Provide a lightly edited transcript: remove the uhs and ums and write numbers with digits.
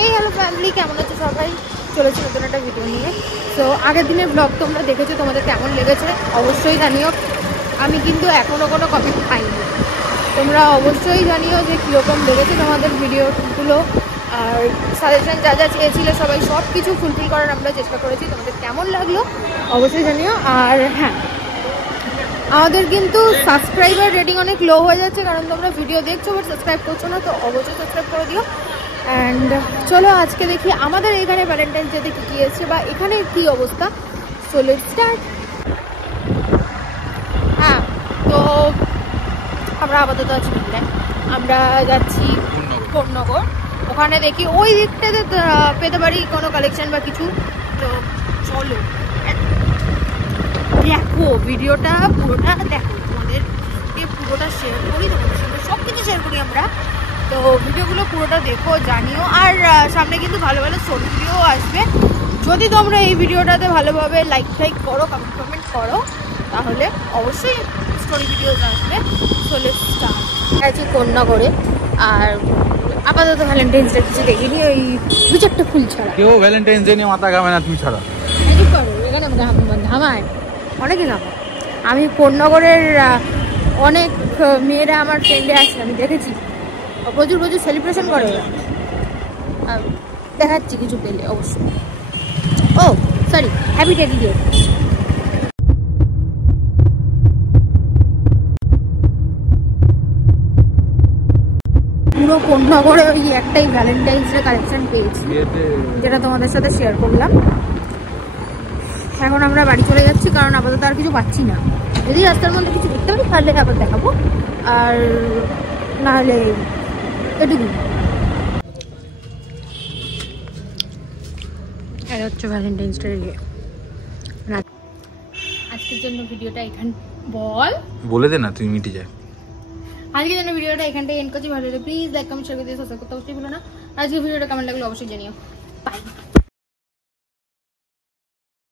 এই hello family, কেমন আছে সবাই? চলেছি নতুন একটা ভিডিও নিয়ে। তো আগের দিনের ব্লগ তোমরা দেখেছো, তোমাদের কেমন লেগেছে অবশ্যই জানিও। আমি কিন্তু এখনও কোনো কমেন্ট পাইনি, তোমরা অবশ্যই জানিও যে কীরকম লেগেছে তোমাদের ভিডিওগুলো। আর সাজেশন যা যা চেয়েছিলে সবাই সব কিছু ফুলফিল করার আমরা চেষ্টা করেছি, তোমাদের কেমন লাগলো অবশ্যই জানিও। আর হ্যাঁ, আমাদের কিন্তু সাবস্ক্রাইবার রেটিং অনেক লো হয়ে যাচ্ছে, কারণ তোমরা ভিডিও দেখছো বাট সাবস্ক্রাইব করছো না, তো অবশ্যই সাবস্ক্রাইব করে দিও। অ্যান্ড চলো আজকে দেখি আমাদের এখানে ভ্যালেন্টাইন্স ডেতে কী কী এসছে বা এখানে কী অবস্থা। So let's start. হ্যাঁ, তো আমরা আপাতত আছি দিল্লায়, আমরা যাচ্ছি কোন্নগর। ওখানে দেখি ওই দিকটাতে পেতে পারি কোনো কালেকশন বা কিছু। তো চলো দেখো ভিডিওটা পুরোটা দেখো, তোমাদেরকে পুরোটা শেয়ার করি, তোমাদের সঙ্গে সব কিছু শেয়ার করি আমরা। তো ভিডিওগুলো পুরোটা দেখো, জানিও। আর সামনে কিন্তু ভালো ভালো শর্ট ভিডিও আসবে। যদি তোমরা এই ভিডিওটাতে ভালোভাবে লাইক করো, কমেন্ট করো, তাহলে অবশ্যই স্টোরি ভিডিও আসবে। চলে স্টার্ট আছে কোন্নগরে। আর আপাতত ভ্যালেন্টাইন্স ডে কিছু দেখিনি, ওই দু চারটা ফুল ছাড়া। কেউ ভ্যালেন্টাইন্স ডে নিয়ে মাথা ঘামে না, তুমি ছাড়া। এখানে ঘামায় অনেকে ঘামায়। আমি কোন্নগরের অনেক মেয়েরা আমার ফ্রেন্ডে আছে, আমি দেখেছি প্রচুর সেলিব্রেশন করে ওরা। দেখাচ্ছি কিছু পেলে অবশ্যই। ও সরি, হ্যাপি টেডি ডে। পুরো কোন্নগরে ওই একটাই ভ্যালেন্টাইন্স ডে কালেকশন পেয়েছি, যেটা তোমাদের সাথে শেয়ার করলাম। এখন আমরা বাড়ি চলে যাচ্ছি, কারণ আপাতত আর কিছু পাচ্ছি না। যদি রাস্তার মধ্যে কিছু দেখতে পারি তাহলে আবার দেখাবো, আর নাহলে এটুকু। এটা হচ্ছে ভ্যালেন্টাইন্স ডে। আজকের জন্য ভিডিওটা এখান বলে দে না, তুই মিটে যায়। আজকের জন্য ভিডিওটা এখানটাই এন্ড করছি। ভালো লাগলে প্লিজ লাইক কমেন্ট শেয়ার করে দিয়ে সাবস্ক্রাইব করতে অবশ্যই ভুলো না। আজকের ভিডিওটা কেমন লাগলো অবশ্যই জানিও। বাই।